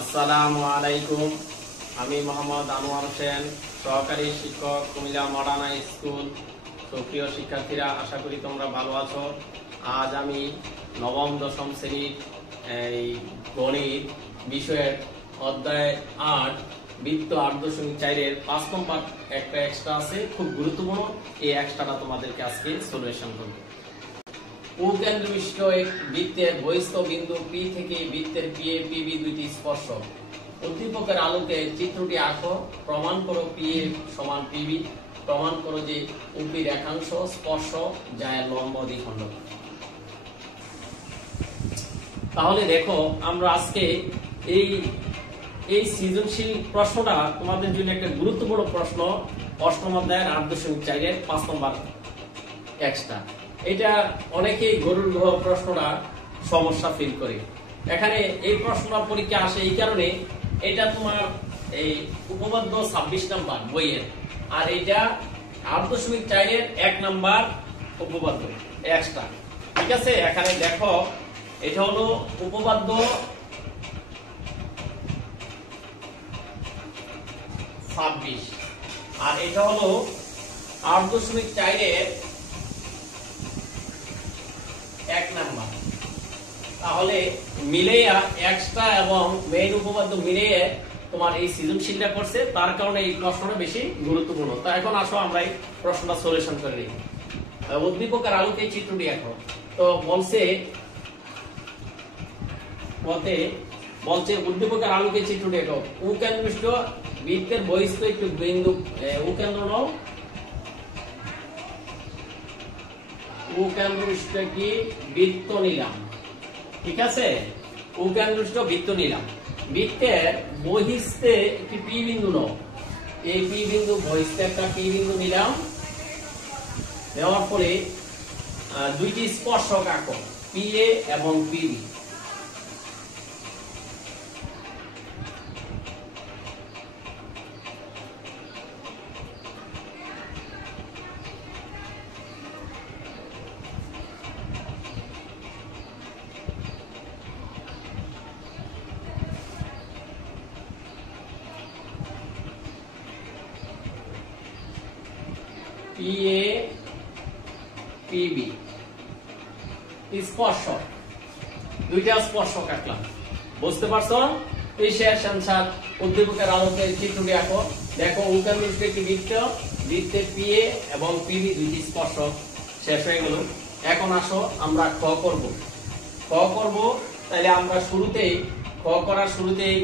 আসসালামু আলাইকুম। আমি মোহাম্মদ আনোয়ার হোসেন, সহকারী শিক্ষক, কুমিল্লা মডার্ন হাই স্কুল। তো প্রিয় শিক্ষার্থীরা, আশা করি তোমরা ভালো আছো। আজ আমি নবম দশম শ্রেণীর এই গণিত বিষয়ের অধ্যায় ৮ বৃত্ত ৮.৪-এর ৫ নম্বর একটা এক্সট্রা আছে, খুব গুরুত্বপূর্ণ। এই এক্সট্রাটা তোমাদেরকে আজকে সলিউশন করব। কেন্দ্রবিষ্ট এক বৃত্তের বহিস্থ বিন্দু পি থেকে বৃত্তের পি এ পিবি দুইটি স্পর্শক। উদ্দীপকের আলোকে চিত্রটি আঁকো। প্রমাণ করো পি এ সমান পিবি। প্রমাণ করো যে উপি রেখাংশ স্পর্শ যায় লম্ব দ্বিখণ্ড। তাহলে দেখো, আমরা আজকে এই সৃজনশীল প্রশ্নটা তোমাদের জন্য একটা গুরুত্বপূর্ণ প্রশ্ন। অষ্টম অধ্যায়ের ৮.৪-এর ৫ নম্বর এক্সট্রা। এটা অনেকেই গরুর গ্রহ প্রশ্নটা সমস্যা ফিল করে। এখানে এই প্রশ্নটা পরীক্ষা আসে এই কারণে, এটা তোমার এই উপপাদ্য ২৬ নম্বর বইয়ের, আর এটা ৮.৪-এর ১ নম্বর উপপাদ্য এক্সট্রা। ঠিক আছে, এখানে দেখো, এটা হলো উপপাদ্য ২৬, আর এটা হলো ৮.৪-এর ১ নাম্বার। তাহলে মিলেয়া এক্সট্রা এবং মেইন উপপাদ্য মিলিয়ে তোমার এই সৃজনশীলটা করছে, তার কারণে এই প্রশ্নটা বেশি গুরুত্বপূর্ণ। তো এখন আসো আমরা এই প্রশ্নটা সলিউশন করে নিই। উদ্দীপকের আলোকে চিত্রটি আঁকো। তো বলছে উদ্দীপকের আলোকে চিত্রটি আঁকো। কেন্দ্রবিষ্ট বৃত্তের বহিস্থ একটি বিন্দু কেন্দ্র নাও। কেন্দ্রবিষ্ট একটি বৃত্ত নিলাম। ঠিক আছে, কেন্দ্রবিষ্ট বৃত্ত নিলাম। বৃত্তের বহিস্থে একটি পি বিন্দু নাও। এই পি বিন্দু বহিস্থে একটা পি বিন্দু নিলাম। দেওয়ার পরে দুইটি স্পর্শক আঁকো, পি এ এবং পিবি। পি এ পিবি স্পর্শক, দুইটা স্পর্শক আঁকলাম। বুঝতে পারছো? এই শেষ আনসার। উদ্দীপকের আলোকে চিত্রটি আঁকো। দেখো, কেন্দ্রবিষ্ট একটি বৃত্ত, বৃত্তে পি এ এবং পিবি দুইটি স্পর্শক। শেষ হয়ে গেল। এখন আসো আমরা খ করব। তাহলে আমরা খ করার শুরুতেই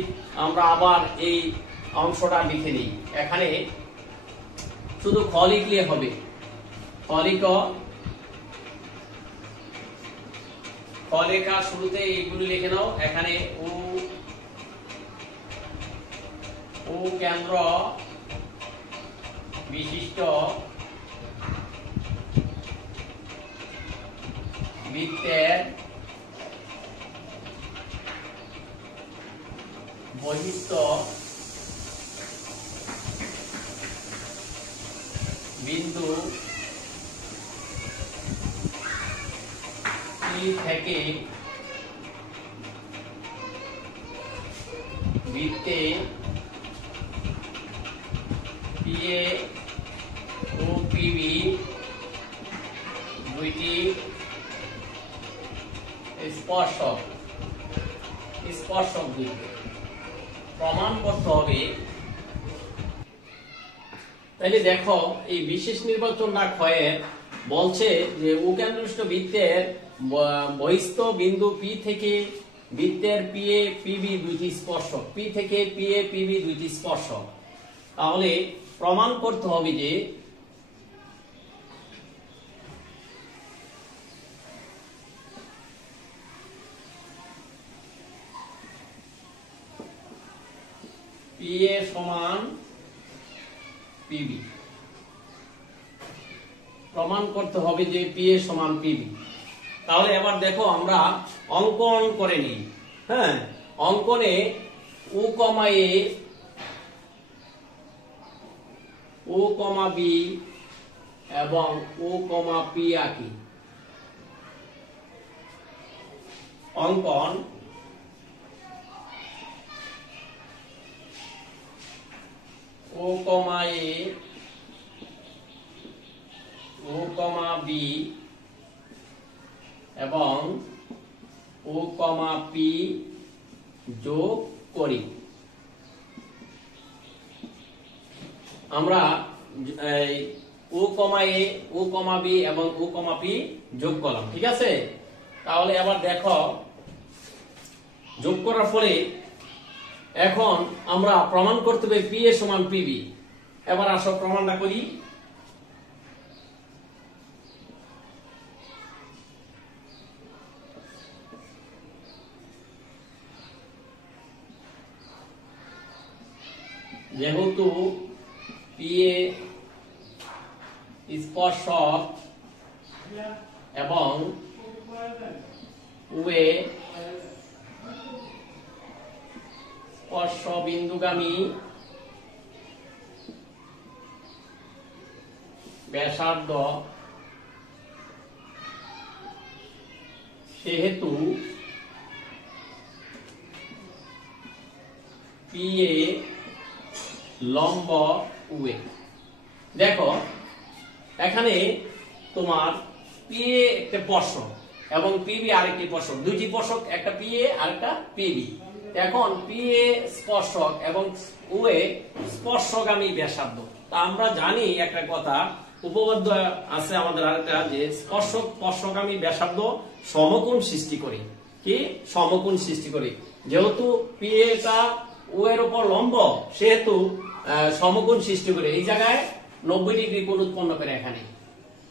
আমরা আবার এই অংশটা লিখে নিই। এখানে শুধু খ লিখলে হবে। খ লেখা শুরুতে এইগুলি লিখে নাও। এখানে ও কেন্দ্র বিশিষ্ট বৃত্তের বহিস্থ বিন্দু পি থেকে বৃত্তে পি এ ও পিবি দুইটি স্পর্শক বৃত্ত। প্রমাণ করতে হবে। তাইলে দেখো, এই বিশেষ নির্বাচন না ক্ষয়ের বলছে যে কেন্দ্রবিষ্ট বৃত্তের বহিস্থ বিন্দু পি থেকে বৃত্তের পি এ পিবি দুইটি স্পর্শক। পি থেকে পি এ পিবি দুইটি স্পর্শক। তাহলে প্রমাণ করতে হবে যে পি এ সমান পিবি। প্রমাণ করতে হবে যে পি এ সমান পিবি। তাহলে এবার দেখো, আমরা অঙ্কন করে নিই। হ্যাঁ, অঙ্কনে ও কমা এ, ও কমা বি এবং ও কমা পি আঁকি। অঙ্কন যোগ করি। আমরা ও কমা এ, ও কমা বি এবং ও কমা পি যোগ করলাম, ঠিক আছে। তাহলে এবার দেখো যোগ করার পরে এখন আমরা প্রমাণ করতে হবে পি এ সমান পিবি। এবার আসো প্রমাণটা করি। যেহেতু পি এ স্পর্শক এবং ও এ স্পর্শ বিন্দুগামী ব্যাসার্ধ, সেহেতু পি এ লম্ব ও এ। দেখো এখানে তোমার পি এ একটা স্পর্শক এবং পিবি আরেকটি স্পর্শক, দুইটি স্পর্শক, একটা পি এ আর একটা পিবি। এখন পি এ স্পর্শক এবং ও এ স্পর্শগামী ব্যাসার্ধ। তা আমরা জানি একটা কথা, উপপাদ্য আছে আমাদের আরেকটা, যে স্পর্শক স্পর্শগামী ব্যাসার্ধ সমকোণ সৃষ্টি করে। কি সমকোণ সৃষ্টি করে? যেহেতু পি এটা ও এর উপর লম্ব, সেহেতু সমকোণ সৃষ্টি করে। এই জায়গায় 90 ডিগ্রি কোণ উৎপন্ন করে এখানে,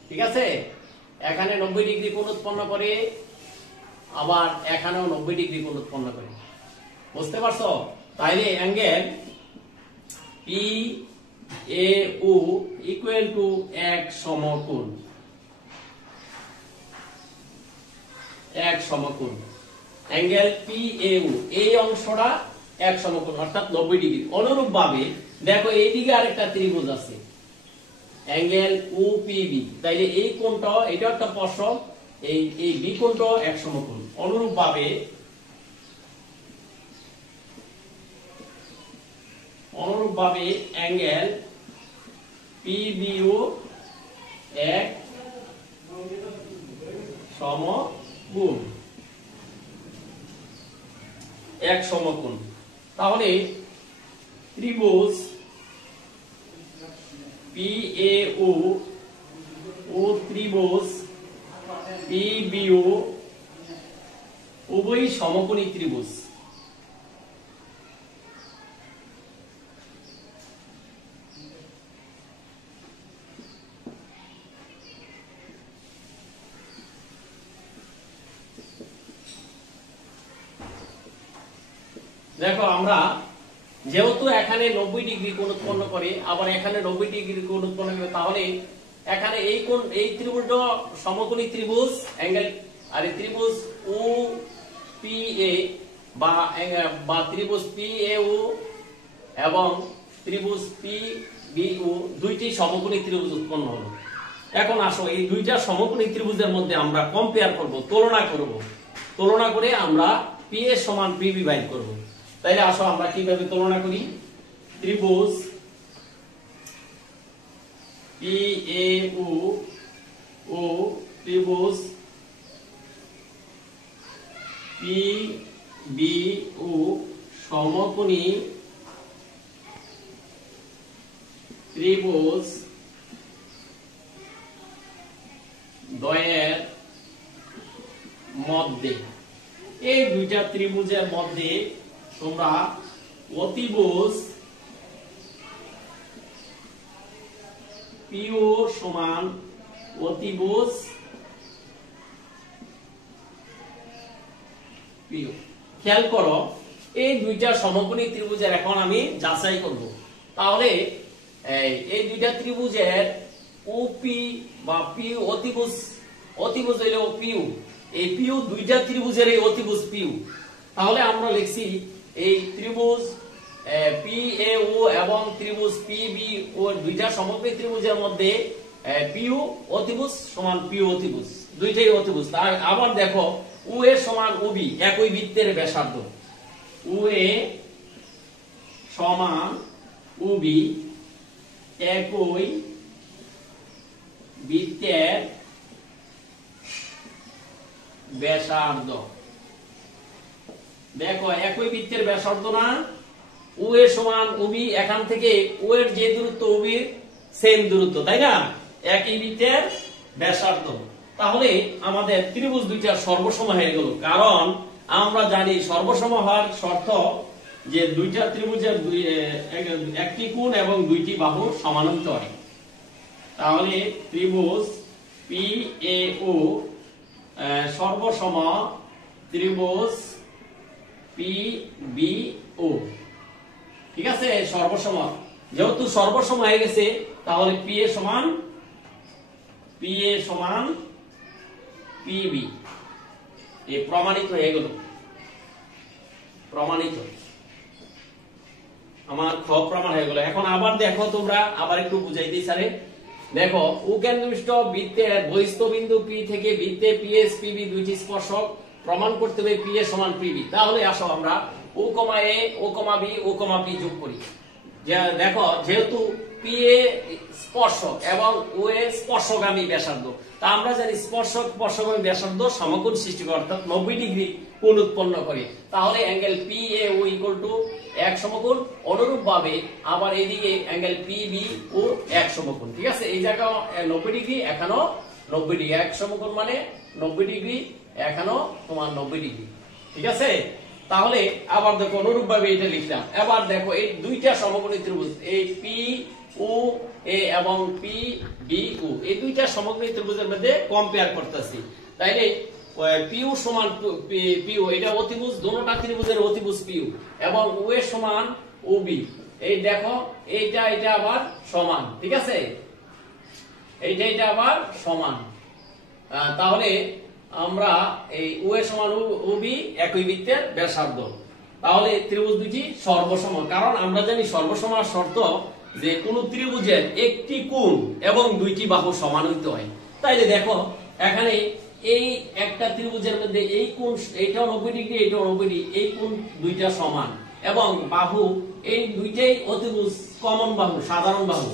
ঠিক আছে। এখানে 90 ডিগ্রি কোণ উৎপন্ন করে, আবার এখানেও 90 ডিগ্রি কোণ উৎপন্ন করে। বুঝতে পারছো? তাইলে angle P A O equal to এক সমকোণ, এক সমকোণ। অ্যাঙ্গেল পি এ ও এই অংশটা এক সমকোণ, অর্থাৎ 90 ডিগ্রি। অনুরূপ ভাবে দেখো এইদিকে আরেকটা ত্রিভুজ আছে, অ্যাঙ্গেল ও পি বি। তাইলে এই কোণটা, এটা একটা স্পর্শক, এই বি কোণটা এক সমকোণ। অনুরূপ ভাবে অ্যাঙ্গেল পি বি ও এক সমকোণ, এক সমকোণ। তাহলে ত্রিভুজ পি এ ও ত্রিভুজ পি বি ও উভয়ই সমকোণী ত্রিভুজ। দেখো আমরা যেহেতু এখানে 90 ডিগ্রি কোণ উৎপন্ন করে, আবার এখানে 90 ডিগ্রি কোণ উৎপন্ন করে, তাহলে এখানে এই কোণ, এই ত্রিভুজটা সমকোণী ত্রিভুজ অ্যাঙ্গেল, আর এই ত্রিভুজ ও পি এ বা ত্রিভুজ পি এ ও এবং ত্রিভুজ পি বি ও দুইটি সমকোণী ত্রিভুজ উৎপন্ন হলো। এখন আসো এই দুইটা সমকোণী ত্রিভুজের মধ্যে আমরা কম্পেয়ার করব, তুলনা করব। তুলনা করে আমরা পি এ সমান পিবি বাইর করব। তাইলে আসো আমরা কিভাবে তুলনা করি। ত্রিভুজ পি এ ও ত্রিভুজ পি বি ও সমকোণী ত্রিভুজ দ্বয়ের মধ্যে, এই দুইটা ত্রিভুজের মধ্যে তোমরা অতিভুজ পিও সমান অতিভুজ পিও। খেয়াল করো এই দুইটা সমকোণী ত্রিভুজের এখন আমি যাচাই করব। তাহলে এই দুইটা ত্রিভুজের ওপি বা পিউ অতিভুজ, অতিভুজ হইল পিউ, এই পিউ দুইটা ত্রিভুজের এই অতিভুজ পিউ। তাহলে আমরা লিখছি এই ত্রিভুজ পি এ ও এবং ত্রিভুজ পি বি ও দুইটা সমকোণী ত্রিভুজের মধ্যে পিউ অতিভুজ সমান পিউ অতিভুজ, দুইটাই অতিভুজ। আবার দেখো ও এ সমান ওবি, একই বৃত্তের ব্যাসার্ধ। ও এ সমান ওবি, একই বৃত্তের ব্যাসার্ধ। দেখো একই বৃত্তের ব্যাসার্ধ না, ও এর সমান ওবি, এখান থেকে ও এর যে দূরত্ব ওবির সেম দূরত্ব, তাই না? একই বৃত্তের ব্যাসার্ধ, তাহলে আমাদের ত্রিভুজ দুইটার সর্বসম হয়ে গেল। কারণ আমরা জানি সর্বসম হওয়ার শর্ত যে দুইটা ত্রিভুজের একটি কোণ এবং দুইটি বাহু সমান্তরাল হয়। তাহলে ত্রিভুজ পি এ ও সর্বসম ত্রিভুজ পি বি ও, ঠিক আছে? সর্বসম, যেহেতু সর্বসম হয়ে গেছে তাহলে পি এ সমান পিবি, এই প্রমাণিত হয়ে গেল, প্রমাণিত, আমার খ প্রমাণ হয়ে গেল। এখন আবার দেখো, তোমরা আবার একটু বুঝাই দিই স্যারে। দেখো উকেন্দ্রবিষ্ট বৃত্তের বহিস্থ বিন্দু পি থেকে বৃত্তে পিএস পিবি দুইটি স্পর্শক প্রমাণ করতে হবে পি এ সমান পিবি। তাহলে আসো আমরা ও কমা এ, ও কমা বি, ও কমা পি যোগ করি। দেখো যেহেতু পি এ স্পর্শক এবং ও এ স্পর্শগামী ব্যাসার্ধ, তা আমরা জানি স্পর্শক স্পর্শগামী ব্যাসার্ধ সমকোণ সৃষ্টি করে, অর্থাৎ 90 ডিগ্রি কোণ উৎপন্ন করে। তাহলে angle P A O equal to এক সমকোণ, অনুরূপ ভাবে আবার এইদিকে অ্যাঙ্গেল পি বি ও এক সমকোণ, ঠিক আছে? এই জায়গা 90 ডিগ্রি, এখানেও 90 ডিগ্রি, এক সমকোণ মানে 90 ডিগ্রি, এখানেও তোমার 90 ডিগ্রি, ঠিক আছে? তাহলে আবার দেখো অনুরূপ ভাবে এটা লিখলাম। এবার দেখো এই দুইটা সমকোণী ত্রিভুজ, এই পি ও এ এবং পি বি ও, এই দুইটা সমকোণী ত্রিভুজের মধ্যে কম্পেয়ার করতেছি। তাইলে পিউ সমান পিউ, এটা অতিভুজ, দুটোটা ত্রিভুজের অতিভুজ পিউ, এবং ও এর সমান ও বি। এই দেখো এইটা এটা আবার সমান, ঠিক আছে? এইটা আবার সমান। তাহলে আমরা এই ও এর সমান ও বি একই বৃত্তের ব্যাসার্ধ, তাহলে ত্রিভুজ দুটি সর্বসম। কারণ আমরা জানি সর্বসমার শর্ত যে কোন ত্রিভুজের একটি কোণ এবং দুইটি বাহু সমান হইতে হয়। তাইলে দেখো এখানে এই একটা ত্রিভুজের মধ্যে এই কোণ, এইটাও 90 ডিগ্রি, এইটাও 90 ডিগ্রি, এই কোণ দুইটা সমান, এবং বাহু এই দুইটাই অতিভুজ, কমন বাহু, সাধারণ বাহু,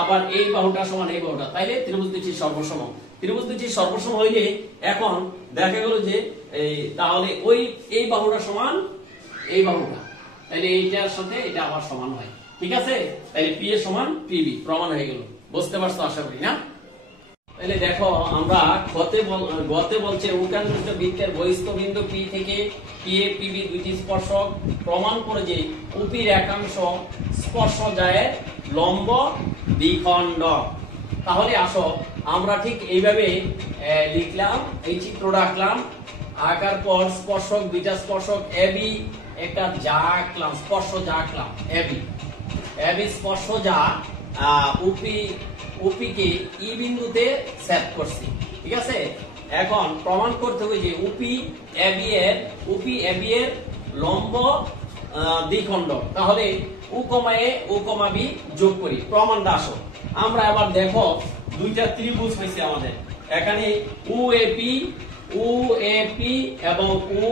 আবার এই বাহুটা সমান এই বাহুটা, তাইলে ত্রিভুজ দুটি সর্বসম। ত্রিভুজ দুটি সর্বসম হইলে এখন দেখা গেল যে তাহলে ওই এই বাহুটা সমান এই বাহুটা, তাইলে এইটার সাথে এটা আবার সমান হয়, ঠিক আছে? তাইলে পি এ সমান পিবি, প্রমাণ হয়ে গেল। বুঝতে পারছো আশা করি, না? তাহলে দেখো আমরা গতে বলছে উকানবিষ্ট বৃত্তের বহিস্থ বিন্দু পি থেকে পি এ পিবি দুইটি স্পর্শক প্রমাণ করে যে উপির একাংশ স্পর্শজায়ের লম্ব দ্বিখণ্ডক। তাহলে আসো আমরা ঠিক এইভাবে লিখলাম, এই চিত্রটা আঁকলাম, আঁকার পর স্পর্শক দুইটা স্পর্শক এবি একটা যা আঁকলাম, স্পর্শ যা আঁকলাম এবি স্পর্শ যা উপিকে ই বিন্দুতে সেট করছি, ঠিক আছে? এখন প্রমাণ করতে হবে যে উপি এবি এর লম্ব দ্বিখণ্ডক। তাহলে ও কমা এ, ও কমা বি যোগ করি, প্রমাণটা আসো। আমরা এবার দেখো দুইটা ত্রিভুজ হয়েছে আমাদের, এখানে ও এ পি এবং ও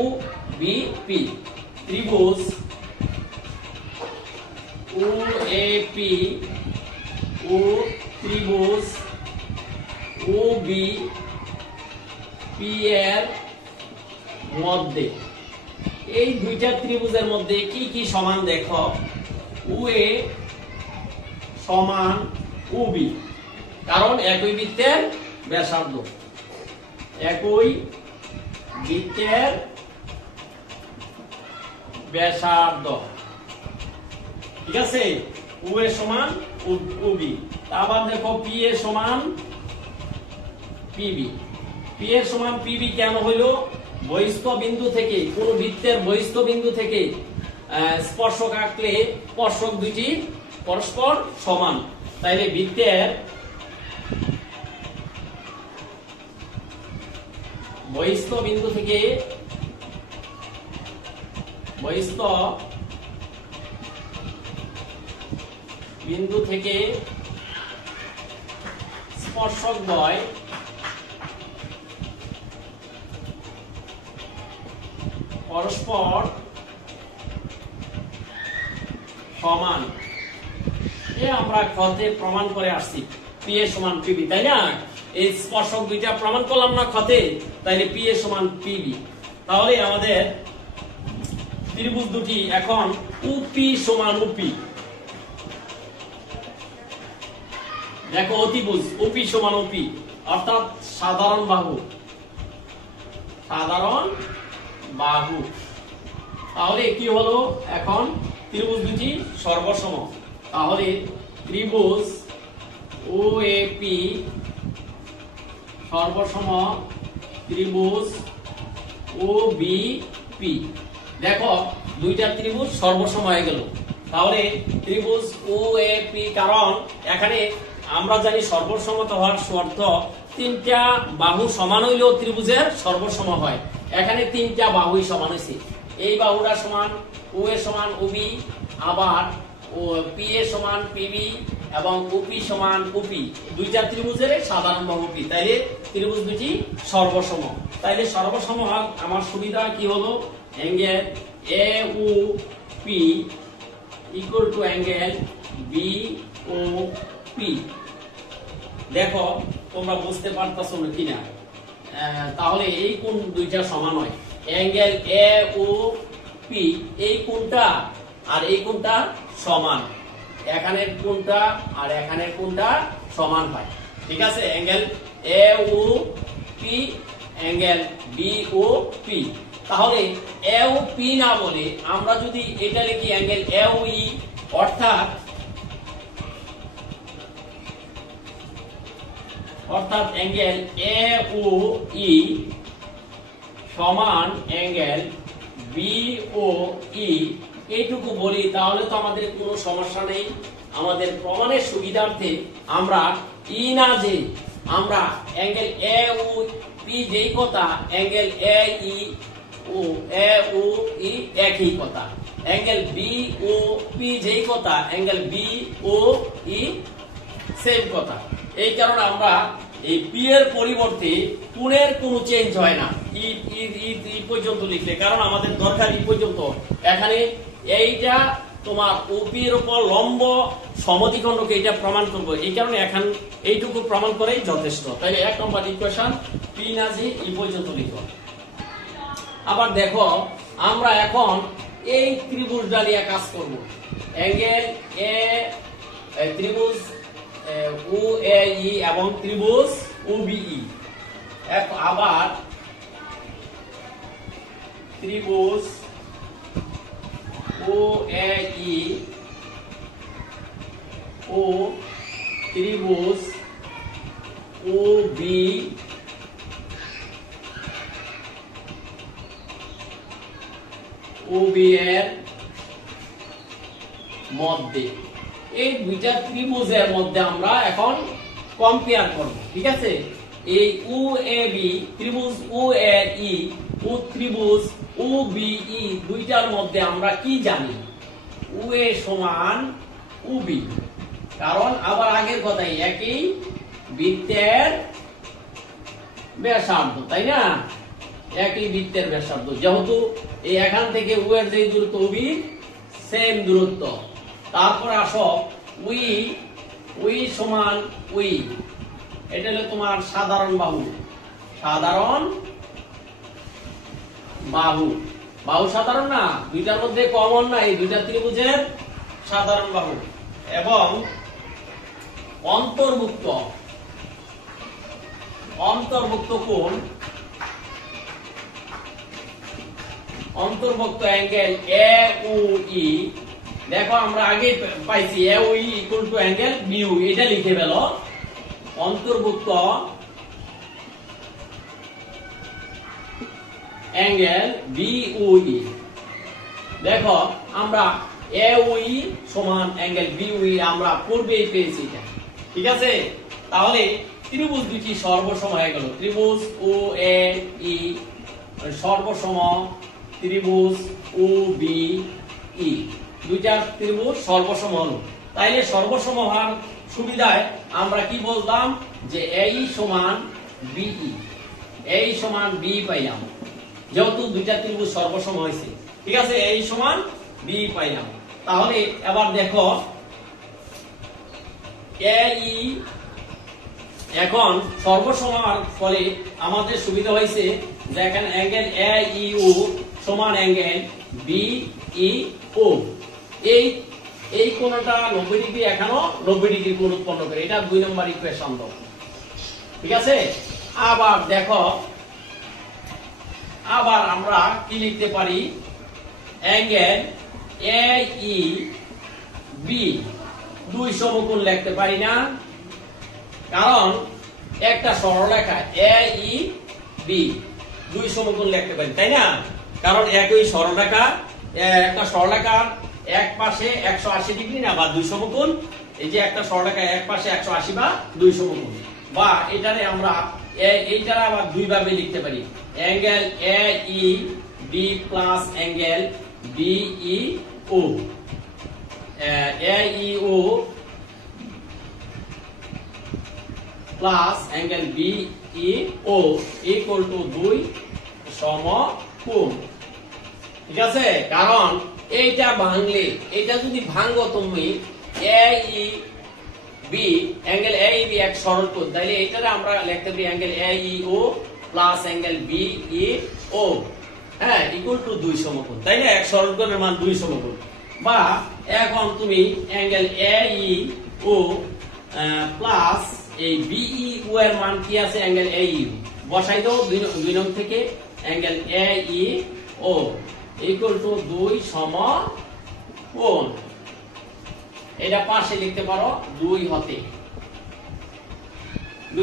বি পি, ত্রিভুজ ও এ পি ও ত্রিভুজ ও বি পি এর মধ্যে, এই দুইটা ত্রিভুজের মধ্যে কি কি সমান দেখো, ও এ সমান ও বি, কারণ একই বৃত্তের ব্যাসার্ধ, একই বৃত্তের ব্যাসার্ধ, ঠিক আছে? ও এ সমান ও বি। আবার দেখো পি এ সমান পিবি, পি এর সমান পিবি কেন হইলো? বহিস্থ বিন্দু থেকে, কোন বৃত্তের বহিস্থ বিন্দু থেকে স্পর্শক আঁকলে স্পর্শক দুইটি পরস্পর সমান, তাইলে বৃত্তের বহিস্থ বিন্দু থেকে স্পর্শক দ্বয় পরস্পর সমান, এ আমরা ক্ষতে প্রমাণ করে আসছি পি এ সমান পিবি, তাই না? এই স্পর্শক দুইটা প্রমাণ করলাম না ক্ষতে, তাইলে পি এ সমান পিবি। তাহলে আমাদের ত্রিভুজ দুটি এখন উপি সমান উপি। দেখো অতিভুজ উপি সমান উপি অর্থাৎ সাধারণ বাহু, সাধারণ বাহু। তাহলে কি হলো, এখন ত্রিভুজ দুটি সর্বসম। তাহলে ত্রিভুজ ওএপি সর্বসম ত্রিভুজ ওবিপি। দেখো দুইটা ত্রিভুজ সর্বসম হয়ে গেল। তাহলে ত্রিভুজ ওএপি, কারণ এখানে আমরা জানি সর্বসমতা হওয়ার শর্ত তিনটা বাহু সমান হইলেও ত্রিভুজের সর্বসম হয়। এখানে তিনটা বাহুই সমান হয়েছে। এই বাহুটা সমান ও এ সমান ওবি, আবার ও পি এ সমান পিবি এবং ওপি সমান ওপি। দুইটা ত্রিভুজের সাধারণ বাহু পি, তাইলে ত্রিভুজ দুটি সর্বসম। তাইলে সর্বসম হওয়ার আমার সুবিধা কি হলো, angle A O P equal to angle B O P. দেখো তোমরা বুঝতে পারতেছো কিনা। তাহলে এই কোণ দুইটা সমান হয়, অ্যাঙ্গেল এ ও পি, এই কোণটা আর এই কোণটা সমান, এখানের কোণটা আর এখানের কোণটা সমান হয়। ঠিক আছে, angle A O P angle B O P. তাহলে এ ও পি না বলে আমরা যদি এটা লিখি অ্যাঙ্গেল এ ও ই, অর্থাৎ অ্যাঙ্গেল এ ও ই সমান অ্যাঙ্গেল বি ও ই, এইটুকু বলি, তাহলে তো আমাদের কোনো সমস্যা নেই। আমাদের প্রমাণের সুবিধার্থে আমরা ই না যে আমরা অ্যাঙ্গেল এ ও পি যেই কথা, অ্যাঙ্গেল এ ই ও ই একই কথা, অ্যাঙ্গেল বি ও পি যেই কথা, অ্যাঙ্গেল বি ও ই সেম কথা। এই কারণে আমরা এই পি এর পরিবর্তে কোণের কোনো চেঞ্জ হয় না ই পর্যন্ত লিখলে, কারণ আমাদের দরকার ই পর্যন্ত। এখানে এইটা তোমার ওপি এর উপর লম্ব সমদ্বিখণ্ডকে এটা প্রমাণ করব, এই কারণে এখন এইটুকু প্রমাণ করেই যথেষ্ট। তাহলে 1 নম্বর ইকুয়েশন পি না জি ই পর্যন্ত লিখো। আবার দেখো আমরা এখন এই ত্রিভুজটা নিয়ে কাজ করব। অ্যাঙ্গেল এ ত্রিভুজ ও এ ই এবং ত্রিভুজ ও বি ই। আবার ত্রিভুজ ও এ ই ও ত্রিভুজ ও বি এর মধ্যে, এই দুইটা ত্রিভুজের মধ্যে আমরা এখন কম্পেয়ার করব। ঠিক আছে, এই ও এ বি ত্রিভুজ ও এ ই ও ত্রিভুজ ও বি ই দুইটার মধ্যে আমরা কি জানি, ও এ সমান ও বি, কারণ আবার আগের কথাই একই বৃত্তের ব্যাসার্ধ, তাই না, একই বৃত্তের ব্যাসার্ধ। যেহেতু এই এখান থেকে ও এর যে দূরত্ব ও বি সেম দূরত্ব। তারপর আসো উই সমান উই, এটা হলো তোমার সাধারণ বাহু, সাধারণ বাহু, বাহু সাধারণ না, দুইটার মধ্যে কমন না, এই দুইটা ত্রিভুজের সাধারণ বাহু। এবং অন্তর্ভুক্ত কোণ, অন্তর্ভুক্ত অ্যাঙ্গেল এ ও ই। দেখো আমরা আগে পাইছি A O E equal to angle B O, এটা লিখে ফেলো। অন্তর্ভুক্ত অ্যাঙ্গেল বি ও ই। দেখো আমরা এ ও ই সমান অ্যাঙ্গেল বি ও ই আমরা পূর্বেই পেয়েছি এটা। ঠিক আছে, তাহলে ত্রিভুজ দুটি সর্বসম হয়ে গেল। ত্রিভুজ ও এ ই সর্বসম ত্রিভুজ ও বি ই, দুইটা ত্রিভুজ সর্বসম হলো। তাইলে সর্বসম হওয়ার সুবিধায় আমরা কি বলতাম যে এই সমান বিই, এই সমান বি পাইলাম, যেহেতু দুইটা ত্রিভুজ সর্বসম হয়েছে। ঠিক আছে, এই সমান বি পাইলাম। তাহলে এবার দেখো এ ই এখন সর্বসম হওয়ার ফলে আমাদের সুবিধা হয়েছে যে এখানে অ্যাঙ্গেল এ ই ও সমান অ্যাঙ্গেল বিইও। এই কোণটা 90 ডিগ্রি, এখানেও 90 ডিগ্রি কোণ উৎপন্ন করে। এটা 2 নম্বর ইকুয়েশন দাও, ঠিক আছে। আবার দেখো, আবার আমরা কি লিখতে পারি, অ্যাঙ্গেল এ বি 2 সমকোণ লিখতে পারি না? কারণ একটা সরলরেখা এ বি 2 সমকোণ লিখতে পারি, তাই না? কারণ একই সরলরেখা, একটা সরলরেখার এক পাশে 180 ডিগ্রি না, বা 2 সমকোণ। এই যে একটা সরলরেখা এক পাশে 180 বা 2 সমকোণ। বা এটারে আমরা এইটারে আবার 2 ভাবে লিখতে পারি, angle A B plus angle B E O. A E O plus angle B E O equal to 2 সমকোণ, ঠিক আছে। কারণ এইটা ভাঙলে, এটা যদি ভাঙো তুমি বি অ্যাঙ্গেল বি এক সরল কোণ, তাহলে এইটারে আমরা লিখতে পারি অ্যাঙ্গেল এইও প্লাস অ্যাঙ্গেল বিইও, হ্যাঁ, ইকুয়াল টু 2 সমকোণ, তাই না? এক সরল কোণের মান 2 সমকোণ। বা এখন তুমি অ্যাঙ্গেল এইও প্লাস এই বিইও এর মান কি আছে, অ্যাঙ্গেল এইও বসাই দাও 2 নং থেকে, অ্যাঙ্গেল এইও ইকুয়াল টু 2 সমকোণ। এটা পাশে লিখতে পারো 2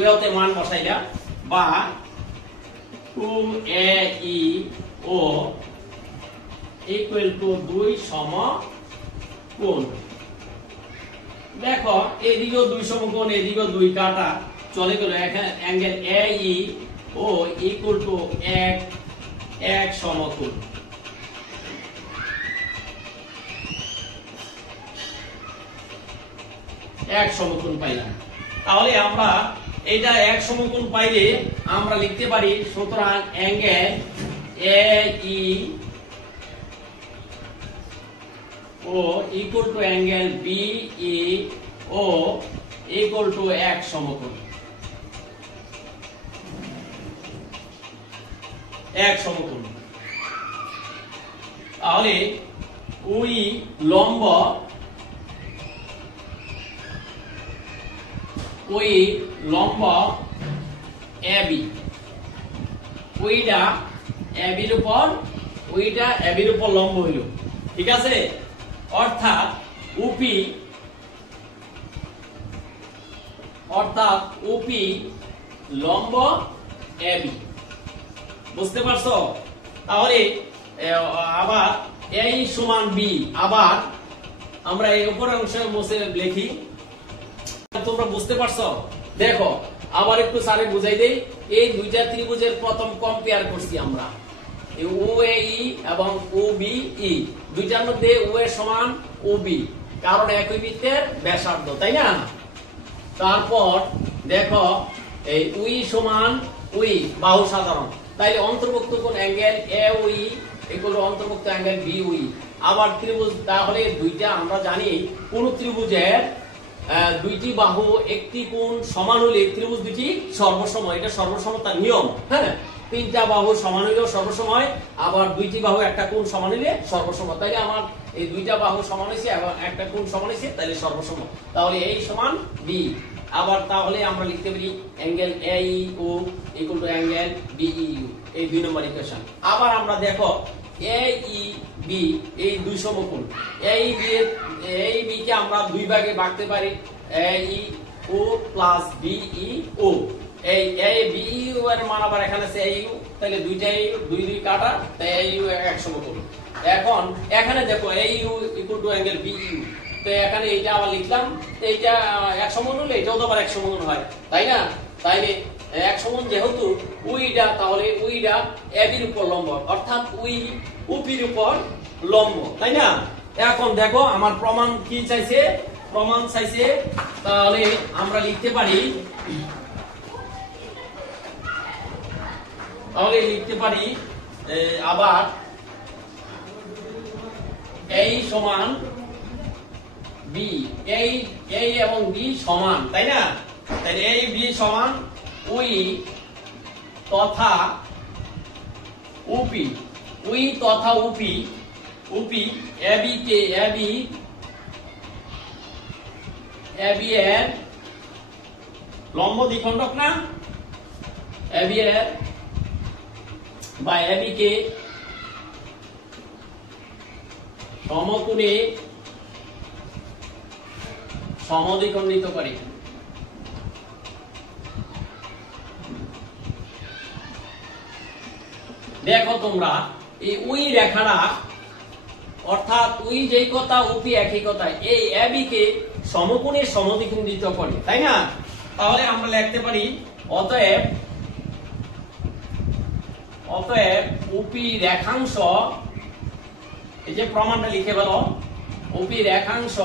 হতে মান বসাইলা, বা 2AEO ইকুয়াল টু 2 সমকোণ। দেখো এদিকেও 2 সমকোণ, এদিকেও 2 কাটা চলে গেল। এখানে অ্যাঙ্গেল AEO ইকুয়াল টু 1 সমকোণ। এক সমকোণ পাইলাম। তাহলে আমরা এটা এক সমকোণ পাইলে আমরা লিখতে পারি, সুতরাং angle AEO equal to angle BEO equal to 1 সমকোণ। 1 সমকোণ। তাহলে ওই লম্ব AB, ওইটা ABর উপর লম্ব হইল, ঠিক আছে। অর্থাৎ ওপি লম্ব AB, বুঝতে পারছো? তাহলে আবার এই সমান B, আবার আমরা এই উপরের অংশে বসে লিখি। তোমরা বুঝতে পারছো? দেখো আবার একটু স্যারে বুঝাই দেই। এই দুইটা ত্রিভুজের প্রথম কম্পেয়ার করছি আমরা, OAE এবং OBE, দুইটার মধ্যে OA সমান OB, কারণ একই বৃত্তের ব্যাসার্ধ, তাই না? তারপর দেখো এই UI সমান UI বাহু সাধারণ, তাইলে অন্তর্ভুক্ত কোণ অ্যাঙ্গেল AOE ইকুয়াল টু অন্তর্ভুক্ত অ্যাঙ্গেল BOE। আবার ত্রিভুজ, তাহলে দুইটা আমরা জানি কোন ত্রিভুজের 2টি বাহু একটি কোণ সমান হলে ত্রিভুজ দুটি সর্বসময়, এটা সর্বসমতার নিয়ম, হ্যাঁ। 3টা বাহু সমান হইলেও সর্বসময়, আবার 2টি বাহু একটা কোণ সমান হইলে সর্বসময়। তাইলে আমার এই 2টা বাহু সমান হইছে এবং একটা কোণ সমান হইছে, তাহলে সর্বসময়। তাহলে এই সমান B। আবার তাহলে আমরা লিখতে পারি angle AEO equal to angle BEO, এই 2 নম্বর ইকুয়েশন। আবার আমরা দেখো AEB এই 2 সমকোণ, AEB কে আমরা 2 ভাগে ভাগতে পারি, AEO প্লাস BEO। এই BEO এর মান আবার এখানে আছে AEO, তাহলে দুইটাই 2 কাটা, তাই AEO 1 সমকোণ। এখন এখানে দেখো AEO equal to angle BEO, তো এখানে এইটা আবার লিখলাম, এইটা 1 সমকোণ হলে এটাও তো আবার 1 সমকোণ হয়, তাই না? তাইলে 1 সমকোণ যেহেতু উইটা, তাহলে উইটা ABর উপর লম্ব, অর্থাৎ উই UPর উপর লম্ব, তাই না? এখন দেখো আমার প্রমাণ কি চাইছে, তাহলে আমরা লিখতে পারি, আবার এই সমান B, এই এবং B সমান, তাই না? তাহলে এই B সমান উই তথা UP উই তথা উপি এবি কে এবি এর লম্ব দ্বিখণ্ডক না, এবি এর বা এবি কে সমকোণে সমদ্বিখণ্ডিত করে। দেখো তোমরা এই উই রেখাটা অর্থাৎ উই যেই কথা উপি একই কথা, এই এবি কে সমকোণে সমদ্বিখণ্ডিত করে, তাই না? তাহলে আমরা লিখতে পারি অতএব উপি রেখাংশ, এই যে প্রমাণটা লিখে বলো, উপি রেখাংশ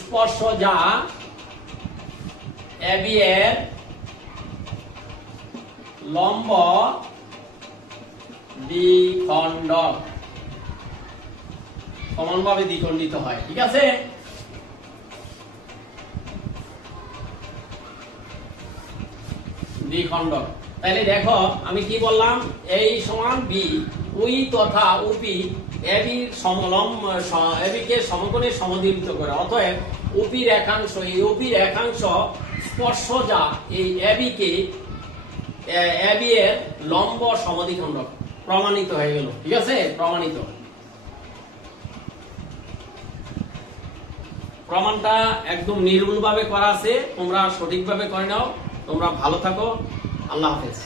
স্পর্শ যা এবি এর লম্ব দ্বিখণ্ডক সমানভাবে দ্বিখণ্ডিত হয়। ঠিক আছে, দ্বিখণ্ডক। তাহলে দেখো আমি কি বললাম, এই সমান বি, উই তথা উপি এবির এবিকে সমকোণে সমদ্বিখণ্ডিত করে। অতএব উপি রেখাংশ, এই উপি রেখাংশ স্পর্শ যা এই এবিকে এবি এর লম্ব সমদ্বিখণ্ডক। প্রমাণিত হয়ে গেল। ঠিক আছে, প্রমাণিত। প্রমাণটা একদম নির্ভুলভাবে করা আছে, তোমরা সঠিকভাবে করে নাও। তোমরা ভালো থাকো, আল্লাহ হাফেজ।